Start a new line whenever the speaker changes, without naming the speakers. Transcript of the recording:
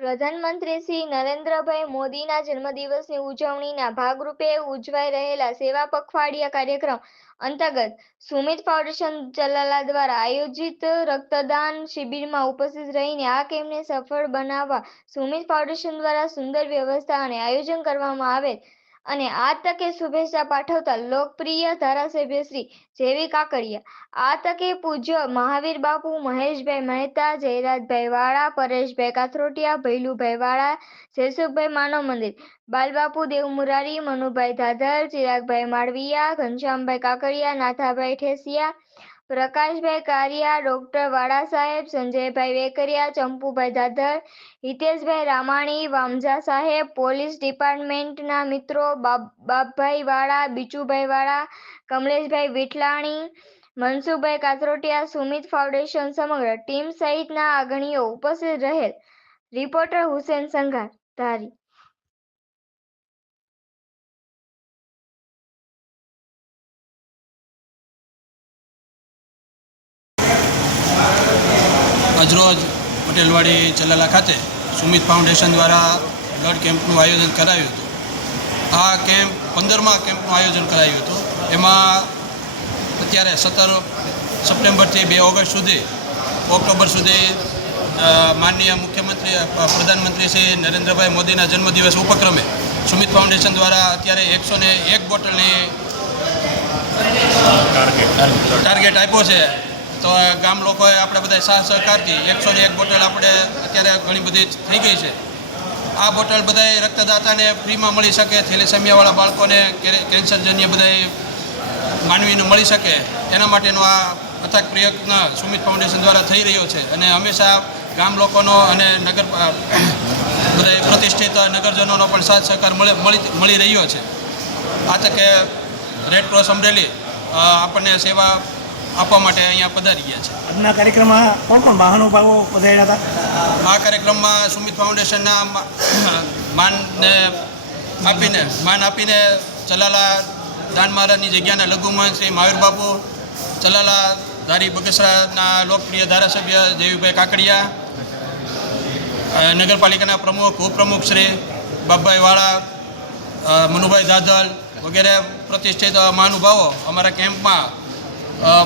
પ્રધાનમંત્રી શ્રી નરેન્દ્રભાઈ મોદીના જન્મદિવસની ઉજવણીના ભાગરૂપે ઉજવાઈ રહેલા સેવા પખવાડિયા કાર્યક્રમ અંતર્ગત સુમિત ફાઉન્ડેશન ચલાલા દ્વારા આયોજિત રક્તદાન શિબિરમાં ઉપસ્થિત રહીને આ કેમ્પને સફળ બનાવવા સુમિત ફાઉન્ડેશન દ્વારા સુંદર વ્યવસ્થા અને આયોજન કરવામાં આવેલ અને આ તકે શુભેચ્છા પાઠવતા લોકપ્રિય ધારાસભ્ય શ્રી જેવી કાકડિયા. આ તકે પૂજ્ય મહાવીર બાપુ, મહેશભાઈ મહેતા, જયરાજભાઈ વાળા, પરેશભાઈ કાથરોટિયા, ભૈલુભાઈ વાળા જયસુખભાઈ માનવ મંદિર. બાલબાપુ દેવ મુરારી મનુભાઈ ધાધર, ચિરાગભાઈ માળવીયા, ઘનશ્યામભાઈ કાકડિયા, નાથાભાઈ ઠેસિયા પ્રકાશભાઈ કારિયા, ડોક્ટર વાળા સાહેબ, સંજયભાઈ વેકરિયા, ચંપુભાઈ દાદર, હિતેશભાઈ રામાણી વામજા સાહેબ, પોલીસ ડિપાર્ટમેન્ટના મિત્રો બાપ- બાપભાઈ વાળા બીચુભાઈ વાળા, કમલેશભાઈ વિઠલાણી, મનસુખભાઈ કાથરોટિયા, સુમિત ફાઉન્ડેશન સમગ્ર ટીમ સહિતના અગ્રણીઓ ઉપસ્થિત રહેલ. રિપોર્ટર હુસેન સંઘાર, ધારી.
આજરોજ પટેલવાડી ચલાલા ખાતે સુમિત ફાઉન્ડેશન દ્વારા બ્લડ કેમ્પનું આયોજન કરાયું હતું. આ કેમ્પ પંદરમા કેમ્પનું આયોજન કરાયું હતું. એમાં અત્યારે સત્તર સપ્ટેમ્બરથી બે ઓગસ્ટ સુધી ઓક્ટોબર સુધી માનનીય મુખ્યમંત્રી પ્રધાનમંત્રી શ્રી નરેન્દ્રભાઈ મોદીના જન્મદિવસ ઉપક્રમે સુમિત ફાઉન્ડેશન દ્વારા અત્યારે એકસો એક બોટલની ટાર્ગેટ આપ્યો છે. તો ગામ લોકોએ આપણે બધા સાથ સહકારથી એકસો ને એક બોટલ આપણે અત્યારે ઘણી બધી થઈ ગઈ છે. આ બોટલ બધાય રક્તદાતાને ફ્રીમાં મળી શકે, થેલેસેમિયાવાળા બાળકોને કેન્સરજન્ય બધાય માનવીને મળી શકે. એના માટેનો આ અથાગ પ્રયત્ન સુમિત ફાઉન્ડેશન દ્વારા થઈ રહ્યો છે અને હંમેશા ગામ લોકોનો અને નગર બધા પ્રતિષ્ઠિત નગરજનોનો પણ સાથ સહકાર મળી રહ્યો છે. આ તકે રેડ ક્રોસ અમરેલી આપણને સેવા આપવા માટે અહીંયા પધારી ગયા છે.
આજના કાર્યક્રમમાં કોણ કોણ મહાનુભાવો પધાર્યા હતા?
આ કાર્યક્રમમાં સુમિત ફાઉન્ડેશનના માનને આપીને માન આપીને ચલાલા દાન મહારાજની જગ્યાના લઘુમાન શ્રી મહાવીર બાપુ ચલાલા ધારી બગસરાના લોકપ્રિય ધારાસભ્ય દેવીભાઈ કાકડિયા નગરપાલિકાના પ્રમુખ ઉપપ્રમુખ શ્રી બાપભાઈ વાળા મનુભાઈ દાદલ વગેરે પ્રતિષ્ઠિત મહાનુભાવો અમારા કેમ્પમાં Uh,